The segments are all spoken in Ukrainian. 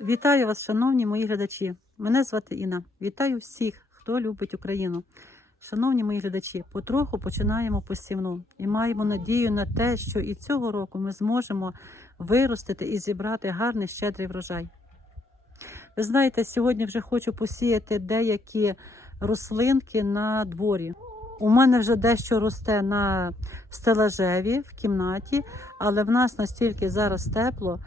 Вітаю вас, шановні мої глядачі. Мене звати Інна. Вітаю всіх, хто любить Україну. Шановні мої глядачі, потроху починаємо посівну і маємо надію на те, що і цього року ми зможемо виростити і зібрати гарний щедрий врожай. Ви знаєте, сьогодні вже хочу посіяти деякі рослинки на дворі. У мене вже дещо росте на стелажеві в кімнаті, але в нас настільки зараз тепло.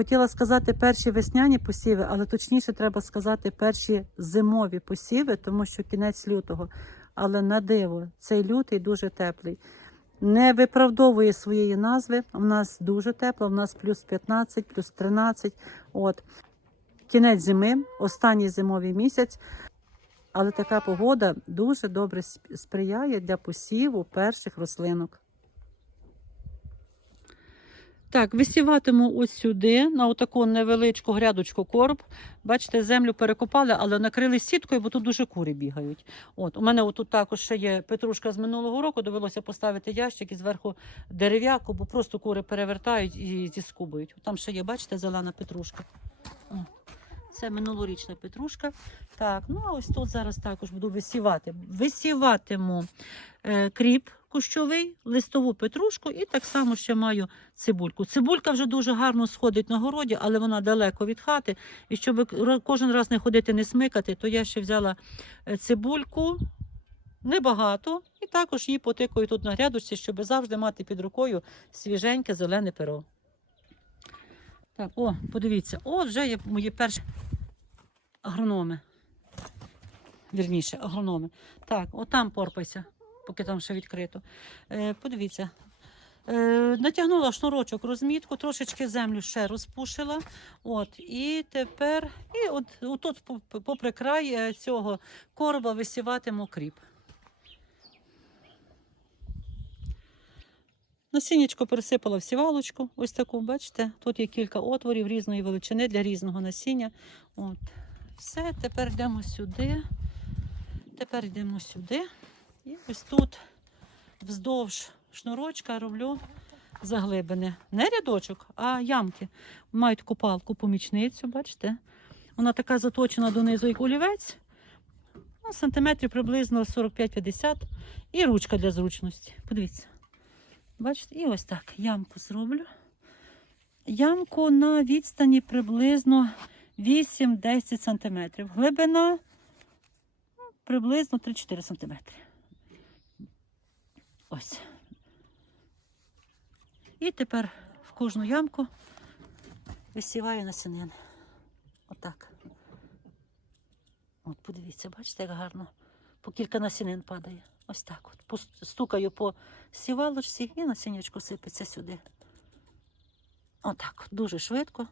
Хотіла сказати перші весняні посіви, але точніше треба сказати перші зимові посіви, тому що кінець лютого. Але на диво, цей лютий дуже теплий. Не виправдовує своєї назви. У нас дуже тепло, у нас плюс 15, плюс 13. От. Кінець зими, останній зимовий місяць. Але така погода дуже добре сприяє для посіву перших рослинок. Так, висіватиму ось сюди, на отаку невеличку грядочку короб. Бачите, землю перекопали, але накрили сіткою, бо тут дуже кури бігають. От, у мене отут також ще є петрушка з минулого року, довелося поставити ящик і зверху дерев'яку, бо просто кури перевертають і зіскубують. Там ще є, бачите, зелена петрушка. Це минулорічна петрушка. Так, ну а ось тут зараз також буду висівати. Висіватиму е, кріп кущовий, листову петрушку і так само ще маю цибульку. Цибулька вже дуже гарно сходить на городі, але вона далеко від хати. І щоб кожен раз не ходити, не смикати, то я ще взяла е, цибульку. Небагато, і також її потикаю тут на грядочці, щоб завжди мати під рукою свіженьке зелене перо. Так, о, подивіться, о, вже є мої перші агрономи. Вірніше, агрономи. Так, отам порпайся, поки там ще відкрито. Е, подивіться. Е, натягнула шнурочок розмітку, трошечки землю ще розпушила. От, і тепер, і от, отут, попри край е, цього короба висіватиму кріп. Насіннячко пересипала в сівалочку, ось таку, бачите, тут є кілька отворів різної величини для різного насіння. От. Все, тепер йдемо сюди. Тепер йдемо сюди. І ось тут вздовж шнурочка роблю заглибини. Не рядочок, а ямки. Маю таку палку помічницю, бачите? Вона така заточена донизу, як олівець. Ну, сантиметрів приблизно 45-50. І ручка для зручності. Подивіться. Бачите, і ось так ямку зроблю. Ямку на відстані приблизно 8-10 см. Глибина приблизно 3-4 см. Ось. І тепер в кожну ямку висіваю насінин. Отак. От, подивіться, бачите, як гарно. По кілька насінин падає. Ось так от. Стукаю по сівалочці і насіннячко сипеться сюди. Отак. Дуже швидко,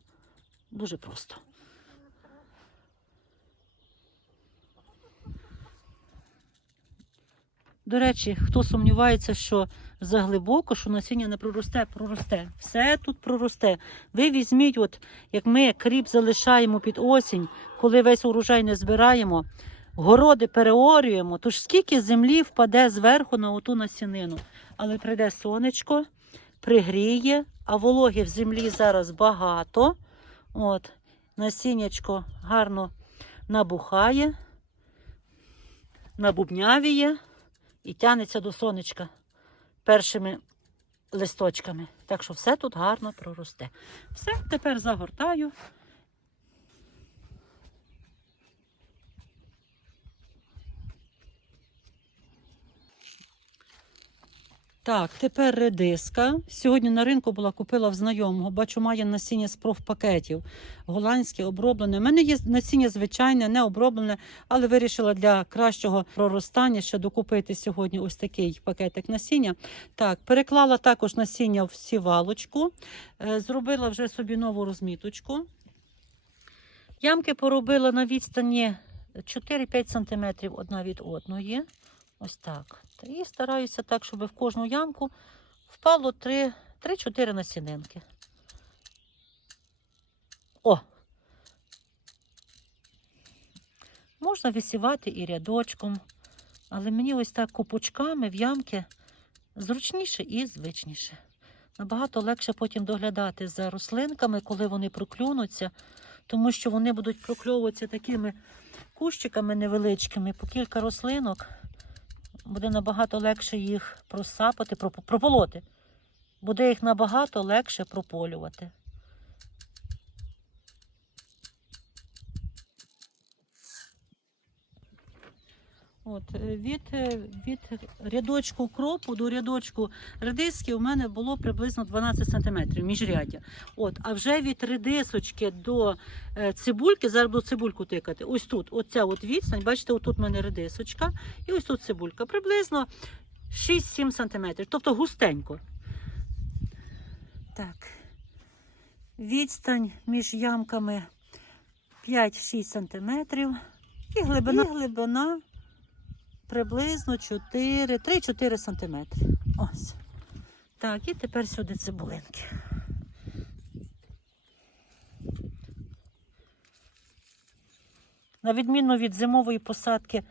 дуже просто. До речі, хто сумнівається, що заглибоко, що насіння не проросте, проросте. Все тут проросте. Ви візьміть, от як ми кріп залишаємо під осінь, коли весь урожай не збираємо, городи переорюємо, то ж скільки землі впаде зверху на оту насінину. Але прийде сонечко, пригріє, а вологи в землі зараз багато. От, насіннячко гарно набухає, набубнявіє і тянеться до сонечка першими листочками. Так що все тут гарно проросте. Все, тепер загортаю. Так, тепер редиска. Сьогодні на ринку була купила в знайомого. Бачу, має насіння з профпакетів. Голландське оброблене. У мене є насіння звичайне, не оброблене, але вирішила для кращого проростання ще докупити сьогодні ось такий пакетик насіння. Так, переклала також насіння в сівалочку, Е, зробила вже собі нову розміточку. Ямки поробила на відстані 4-5 см одна від одної. Ось так. Та І стараюся так, щоб в кожну ямку впало 3 3-4 насінинки. О! Можна висівати і рядочком, але мені ось так купочками в ямки зручніше і звичніше. Набагато легше потім доглядати за рослинками, коли вони проклюнуться, тому що вони будуть прокльовуватися такими кущиками невеличкими, по кілька рослинок. Буде набагато легше їх просапати, проп- прополоти. Буде їх набагато легше прополювати. От, е, від, е, від рядочку кропу до рядочку редиски у мене було приблизно 12 см міжряддя. От, а вже від редисочки до е, цибульки, зараз буду цибульку тикати. Ось тут, оця от відстань, бачите, отут у мене редисочка, і ось тут цибулька. Приблизно 6-7 см, тобто густенько. Так. Відстань між ямками 5-6 см. І глибина, і глибина приблизно 4, 3-4 см. Ось. Так, і тепер сюди цибулинки. На відміну від зимової посадки,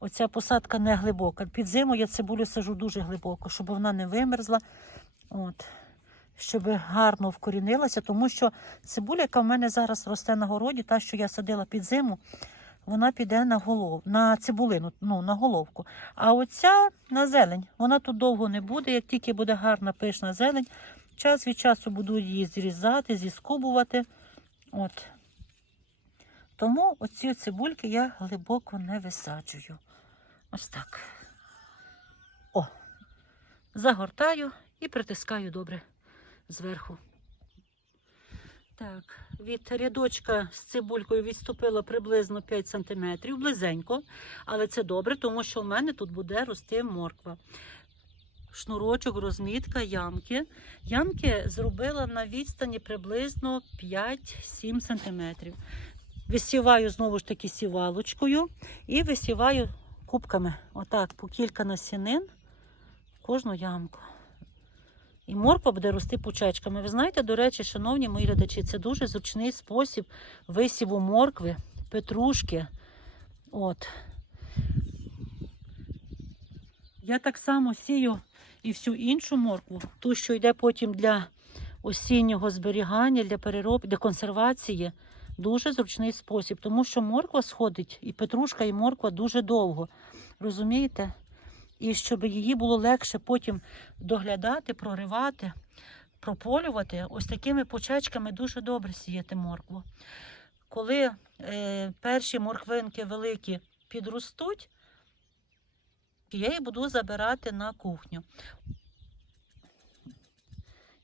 оця посадка не глибока. Під зиму я цибулю сажу дуже глибоко, щоб вона не вимерзла. От. Щоб гарно вкорінилася, тому що цибуля, яка в мене зараз росте на городі, та, що я садила під зиму, вона піде на голов, на цибулину, ну, на головку. А оця на зелень. Вона тут довго не буде. Як тільки буде гарна пишна зелень, час від часу буду її зрізати, зіскубувати. От. Тому оці цибульки я глибоко не висаджую. Ось так. О, загортаю і притискаю добре зверху. Так, від рядочка з цибулькою відступила приблизно 5 см, близенько, але це добре, тому що в мене тут буде рости морква. Шнурочок, розмітка, ямки. Ямки зробила на відстані приблизно 5-7 см. Висіваю знову ж таки сівалочкою і висіваю кубками. Отак, по кілька насінин в кожну ямку. І морква буде рости пучечками. Ви знаєте, до речі, шановні мої глядачі, це дуже зручний спосіб висіву моркви, петрушки. От. Я так само сію і всю іншу моркву, ту, що йде потім для осіннього зберігання, для переробки, для консервації. Дуже зручний спосіб, тому що морква сходить, і петрушка, і морква дуже довго. Розумієте? І щоб її було легше потім доглядати, проривати, прополювати, ось такими почечками дуже добре сіяти моркву. Коли е, перші морквинки великі підростуть, я їх буду забирати на кухню.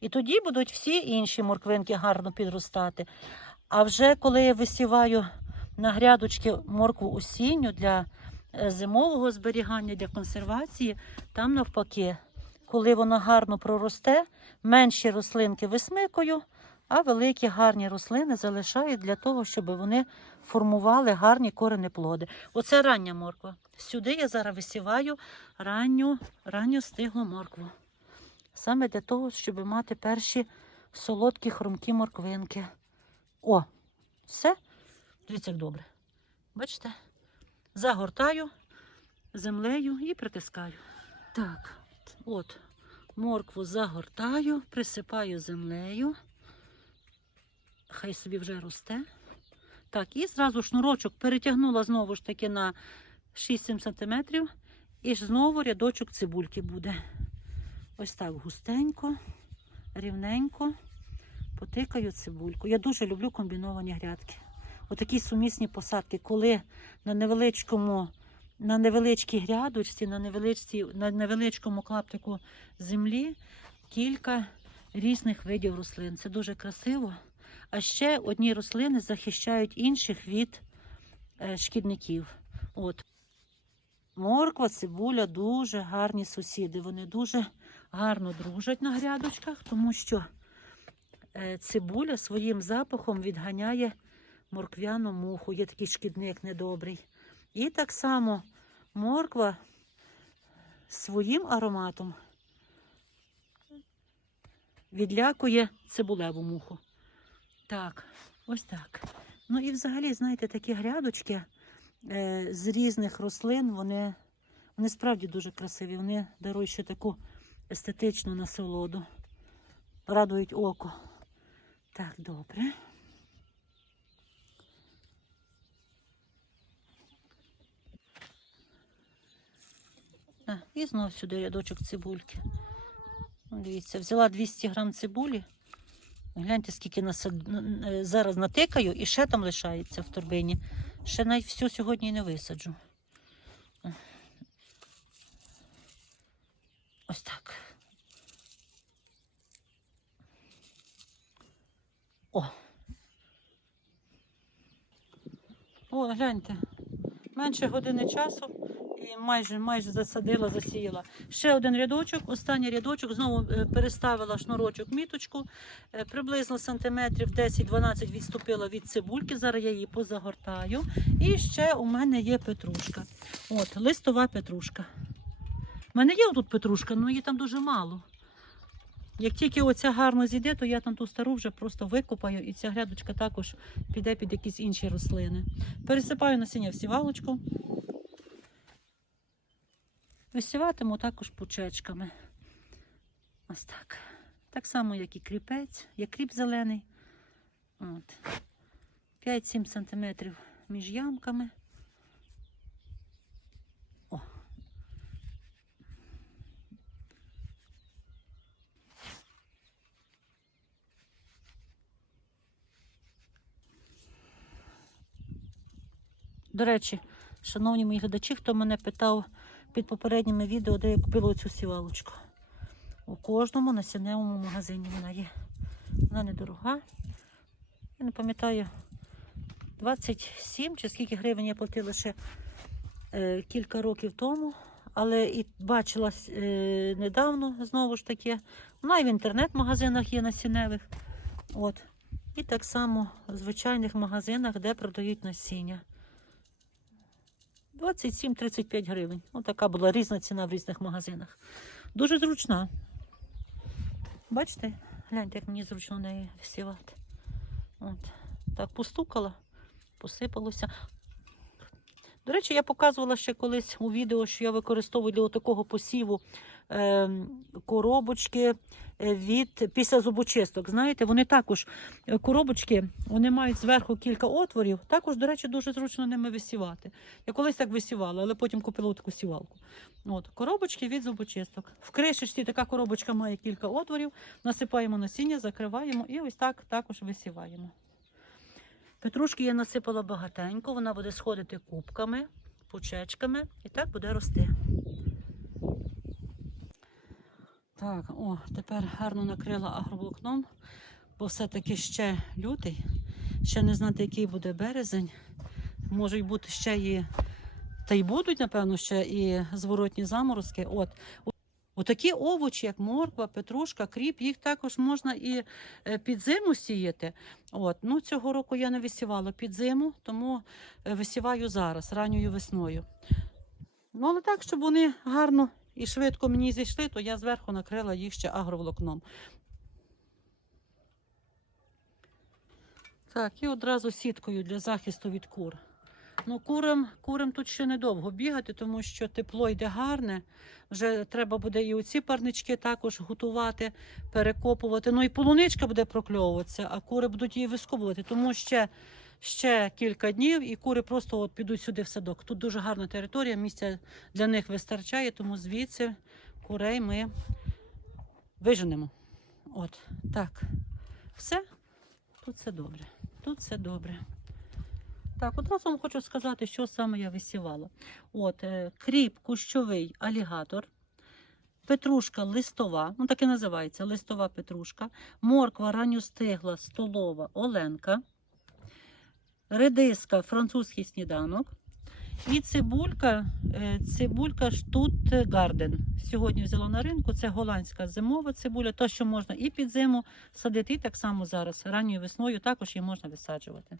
І тоді будуть всі інші морквинки гарно підростати. А вже коли я висіваю на грядочки моркву осінню для зимового зберігання, для консервації, там навпаки, коли вона гарно проросте, менші рослинки висмикую, а великі гарні рослини залишаю для того, щоб вони формували гарні корені плоди. Оце рання морква. Сюди я зараз висіваю ранню, ранню стиглу моркву. Саме для того, щоб мати перші солодкі хрумкі морквинки. О, все. Дивіться, як добре. Бачите? Загортаю землею і притискаю. Так, от, моркву загортаю, присипаю землею. Хай собі вже росте. Так, і зразу шнурочок перетягнула знову ж таки на 6-7 см. І ж знову рядочок цибульки буде. Ось так густенько, рівненько потикаю цибульку. Я дуже люблю комбіновані грядки. Отакі сумісні посадки, коли на невеличкому, на невеличкій грядочці, на, на невеличкому клаптику землі кілька різних видів рослин. Це дуже красиво. А ще одні рослини захищають інших від е, шкідників. От. Морква, цибуля дуже гарні сусіди. Вони дуже гарно дружать на грядочках, тому що е, цибуля своїм запахом відганяє морквяну муху. Є такий шкідник недобрий. І так само морква своїм ароматом відлякує цибулеву муху. Так, ось так. Ну і взагалі, знаєте, такі грядочки е, з різних рослин, вони, вони справді дуже красиві. Вони дарують ще таку естетичну насолоду. Радують око. Так, добре. І знов сюди рядочок цибульки. Ну, Дивіться, взяла 200 грам цибулі. Гляньте, скільки насад... е, зараз натикаю, і ще там лишається в торбині. Ще навіть всю сьогодні не висаджу. Ось так. О. О, гляньте. Менше години часу і майже майже засадила, засіяла. Ще один рядочок, останній рядочок, знову е, переставила шнурочок міточку, е, приблизно сантиметрів 10-12 відступила від цибульки. Зараз я її позагортаю. І ще у мене є петрушка. От, листова петрушка. У мене є тут петрушка, але її там дуже мало. Як тільки оця гарно зійде, то я там ту стару вже просто викопаю, і ця грядочка також піде під якісь інші рослини. Пересипаю насіння в сівалочку. Висіватиму також пучечками. Ось так. Так само, як і кріпець, як кріп зелений. 5-7 см між ямками. До речі, шановні мої глядачі, хто мене питав під попередніми відео, де я купила цю сівалочку. У кожному насінневому магазині вона є. Вона недорога. Я не пам'ятаю, 27 чи скільки гривень я платила ще е, кілька років тому. Але і бачила е, недавно знову ж таки. Вона і в інтернет-магазинах є насінневих. От. І так само в звичайних магазинах, де продають насіння. 27-35 гривень. Ось така була різна ціна в різних магазинах. Дуже зручна. Бачите? Гляньте, як мені зручно неї висівати. От. Так, постукала, посипалося. До речі, я показувала ще колись у відео, що я використовую для такого посіву коробочки е, від після зубочисток. Знаєте, вони також е, коробочки, вони мають зверху кілька отворів. Також, до речі, дуже зручно ними висівати. Я колись так висівала, але потім купила таку сівалку. От, коробочки від зубочисток. В кришечці така коробочка має кілька отворів. Насипаємо насіння, закриваємо і ось так також висіваємо. Петрушки я насипала багатенько, вона буде сходити кубками, пучечками і так буде рости. Так, о, тепер гарно накрила агроволокном, бо все-таки ще лютий, ще не знати, який буде березень. Можуть бути ще і, та й будуть, напевно, ще і зворотні заморозки. От. Отакі овочі, як морква, петрушка, кріп, їх також можна і е, під зиму сіяти. От. Ну, цього року я не висівала під зиму, тому е, висіваю зараз, ранньою весною. Ну, але так, щоб вони гарно і швидко мені зійшли, то я зверху накрила їх ще агроволокном. Так, і одразу сіткою для захисту від кур. Ну, курам, курам тут ще недовго бігати, тому що тепло йде гарне. Вже треба буде і оці парнички також готувати, перекопувати. Ну і полуничка буде прокльовуватися, а кури будуть її вискубувати. Тому ще, ще кілька днів і кури просто от підуть сюди в садок. Тут дуже гарна територія, місця для них вистачає, тому звідси курей ми виженемо. От так. Все. Тут все добре. Тут все добре. Так, одразу вам хочу сказати, що саме я висівала. От, е, кріп кущовий алігатор, петрушка листова, ну так і називається листова петрушка, морква ранньостигла столова оленка, редиска французький сніданок. І цибулька, цибулька цибулька Штутгарден. Сьогодні взяла на ринку. Це голландська зимова цибуля, то, що можна і під зиму садити, і так само зараз. Ранньою весною також її можна висаджувати.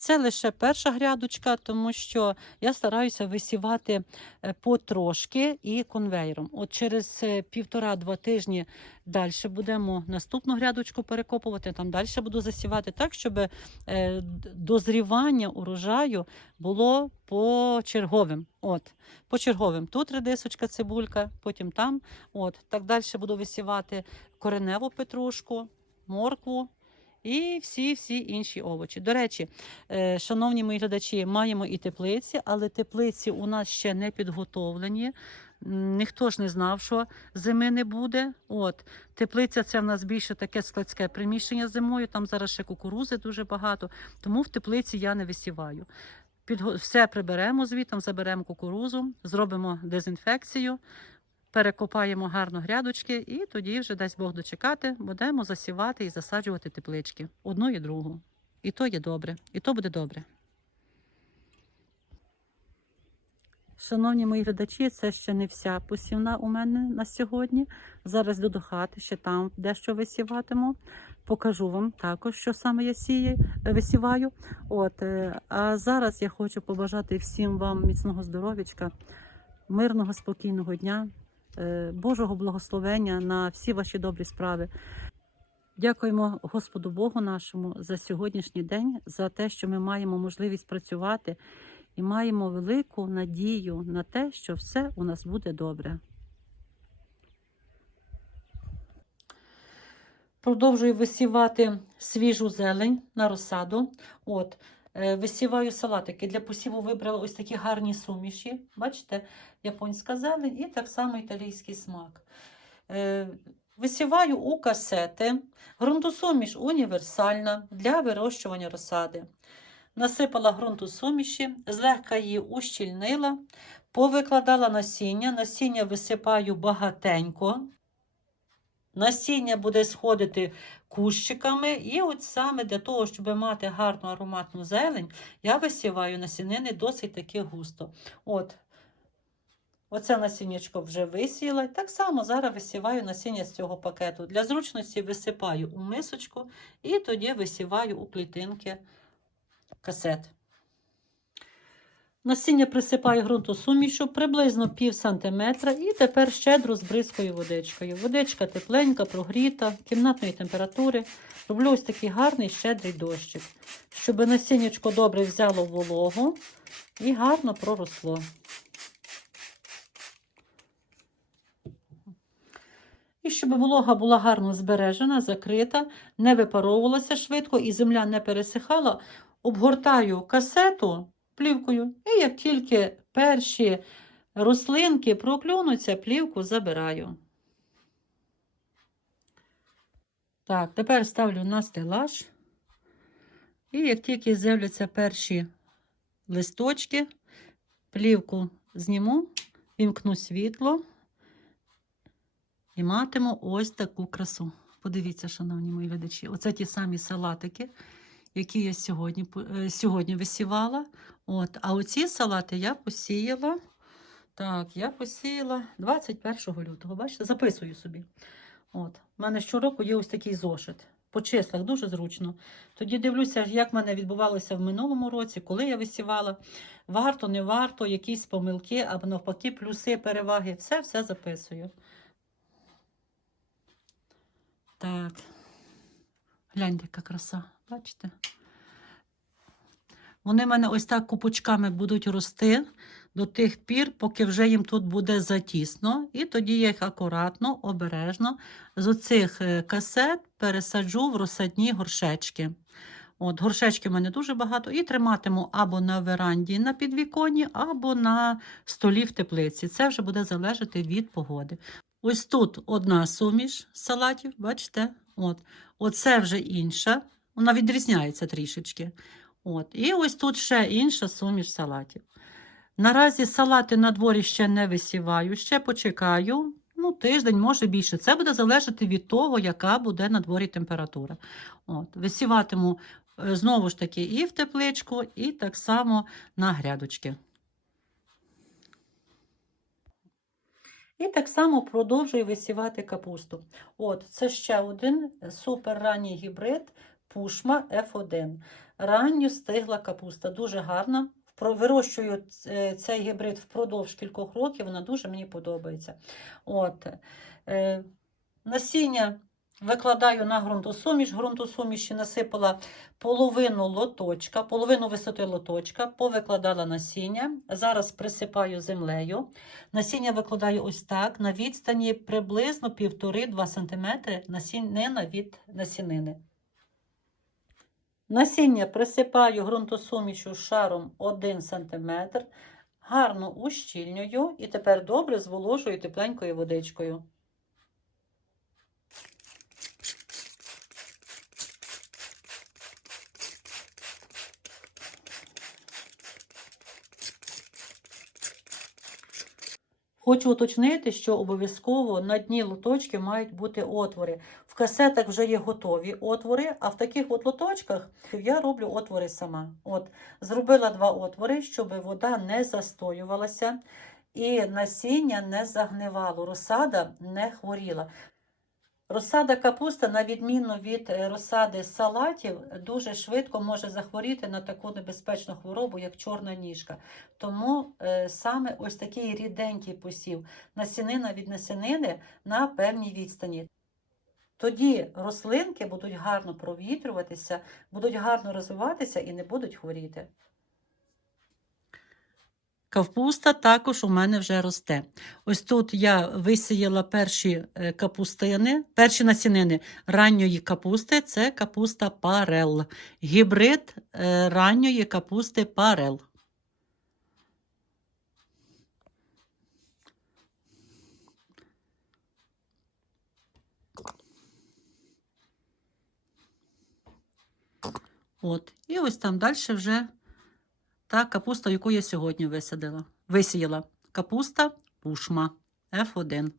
Це лише перша грядочка, тому що я стараюся висівати е, потрошки і конвейером. От через е, півтора-два тижні далі будемо наступну грядочку перекопувати, там далі буду засівати так, щоб е, дозрівання урожаю було почерговим. От, почерговим. Тут редисочка, цибулька, потім там. От, так далі буду висівати кореневу петрушку, моркву і всі-всі інші овочі. До речі, е, шановні мої глядачі, маємо і теплиці, але теплиці у нас ще не підготовлені. Ніхто ж не знав, що зими не буде. От теплиця це в нас більше таке складське приміщення зимою. Там зараз ще кукурузи дуже багато. Тому в теплиці я не висіваю. Підго... Все приберемо звітом, заберемо кукурузу, зробимо дезінфекцію, перекопаємо гарно грядочки, і тоді вже дасть Бог дочекати, будемо засівати і засаджувати теплички одну і другу. І то є добре, і то буде добре. Шановні мої глядачі, це ще не вся посівна у мене на сьогодні. Зараз йду до хати, ще там дещо висіватиму. Покажу вам також, що саме я сію, висіваю. От, е, а зараз я хочу побажати всім вам міцного здоров'ячка, мирного, спокійного дня, Божого благословення на всі ваші добрі справи. Дякуємо Господу Богу нашому за сьогоднішній день, за те, що ми маємо можливість працювати і маємо велику надію на те, що все у нас буде добре. Продовжую висівати свіжу зелень на розсаду. От, е, висіваю салатики. Для посіву вибрала ось такі гарні суміші. Бачите, японська зелень і так само італійський смак. Е, Висіваю у касети. Ґрунтосуміш універсальна для вирощування розсади. Насипала ґрунту суміші, злегка її ущільнила, повикладала насіння. Насіння висипаю багатенько. Насіння буде сходити кущиками, і от саме для того, щоб мати гарну ароматну зелень, я висіваю насінини досить таки густо. От, Оце насіннячко вже висіяла. Так само зараз висіваю насіння з цього пакету. Для зручності висипаю у мисочку і тоді висіваю у клітинки касет. Насіння присипаю ґрунтосумішу приблизно пів сантиметра і тепер щедро збризкою водичкою. Водичка тепленька, прогріта, кімнатної температури. Роблю ось такий гарний щедрий дощик, щоб насіннячко добре взяло вологу і гарно проросло. І щоб волога була гарно збережена, закрита, не випаровувалася швидко і земля не пересихала, обгортаю касету плівкою. І як тільки перші рослинки проклюнуться, плівку забираю. Так, тепер ставлю на стелаж. І як тільки з'являться перші листочки, плівку зніму, вімкну світло і матиму ось таку красу. Подивіться, шановні мої глядачі, оце ті самі салатики, які я сьогодні, е, сьогодні висівала. От, а оці салати я посіяла. Так, я посіяла 21 лютого. Бачите, записую собі. От, у мене щороку є ось такий зошит. По числах дуже зручно. Тоді дивлюся, як в мене відбувалося в минулому році, коли я висівала. Варто, не варто, якісь помилки, або навпаки, плюси, переваги. Все, все записую. Так. Гляньте, яка краса. Бачите? Вони в мене ось так купочками будуть рости до тих пір, поки вже їм тут буде затісно. І тоді я їх акуратно, обережно з оцих е, касет пересаджу в розсадні горшечки. От, горшечки в мене дуже багато, і триматиму або на веранді на підвіконні, або на столі в теплиці. Це вже буде залежати від погоди. Ось тут одна суміш салатів, бачите? От. Оце вже інша. Вона відрізняється трішечки. От. І ось тут ще інша суміш салатів. Наразі салати на дворі ще не висіваю, ще почекаю. Ну, тиждень, може більше. Це буде залежати від того, яка буде на дворі температура. От. Висіватиму е, знову ж таки і в тепличку, і так само на грядочки. І так само продовжую висівати капусту. От, це ще один супер ранній гібрид Пушма F1. Ранньо стигла капуста, дуже гарна. Вирощую цей гібрид впродовж кількох років, вона дуже мені подобається. От, е, насіння викладаю на ґрунтосуміш. Ґрунтосуміші насипала половину лоточка, половину висоти лоточка, повикладала насіння. Зараз присипаю землею. Насіння викладаю ось так, на відстані приблизно 1,5-2 см насінина від насінини. Насіння присипаю ґрунтосумішю шаром 1 см, гарно ущільнюю і тепер добре зволожую тепленькою водичкою. Хочу уточнити, що обов'язково на дні лоточки мають бути отвори. В касетах вже є готові отвори, а в таких от лоточках я роблю отвори сама. От, зробила два отвори, щоб вода не застоювалася і насіння не загнивало, розсада не хворіла. Розсада капуста, на відміну від е, розсади салатів, дуже швидко може захворіти на таку небезпечну хворобу, як чорна ніжка. Тому е, саме ось такий ріденький посів, насінина від насінини на певній відстані. Тоді рослинки будуть гарно провітрюватися, будуть гарно розвиватися і не будуть хворіти. Капуста також у мене вже росте. Ось тут я висіяла перші е, капустини, перші насінини ранньої капусти це капуста парел. Гібрид е, ранньої капусти парел. От. І ось там далі вже та капуста, яку я сьогодні висадила. Висіяла. Капуста пушма F1.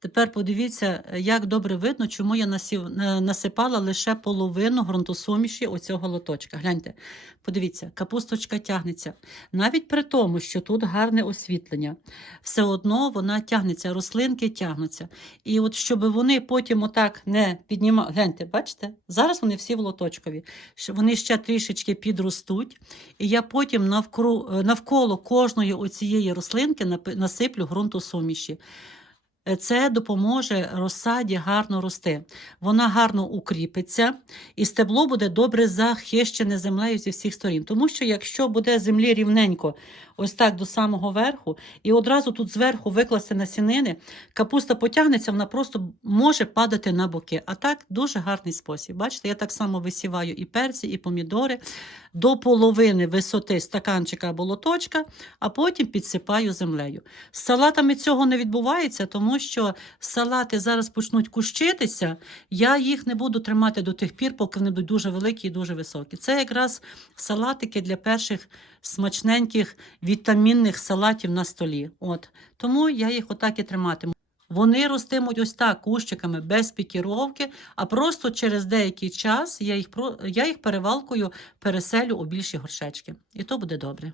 Тепер подивіться, як добре видно, чому я насів, е, насипала лише половину ґрунтосуміші оцього лоточка. Гляньте, подивіться, капусточка тягнеться. Навіть при тому, що тут гарне освітлення, все одно вона тягнеться, рослинки тягнуться. І от щоб вони потім отак не піднімали. Гляньте, бачите? Зараз вони всі в лоточкові. Вони ще трішечки підростуть. І я потім навкру, е, навколо кожної оцієї рослинки насиплю ґрунтосуміші. Е, Це допоможе розсаді гарно рости. Вона гарно укріпиться, і стебло буде добре захищене землею зі всіх сторін. Тому що якщо буде землі рівненько, ось так до самого верху, і одразу тут зверху викласти насінини, капуста потягнеться, вона просто може падати на боки. А так дуже гарний спосіб. Бачите, я так само висіваю і перці, і помідори до половини висоти стаканчика або лоточка, а потім підсипаю землею. З салатами цього не відбувається, тому що салати зараз почнуть кущитися. Я їх не буду тримати до тих пір, поки вони будуть дуже великі і дуже високі. Це якраз салатики для перших смачненьких вітамінних салатів на столі. От тому я їх отак і триматиму. Вони ростимуть ось так кущиками без пікіровки, а просто через деякий час я їх, я їх перевалкою переселю у більші горшечки. І то буде добре.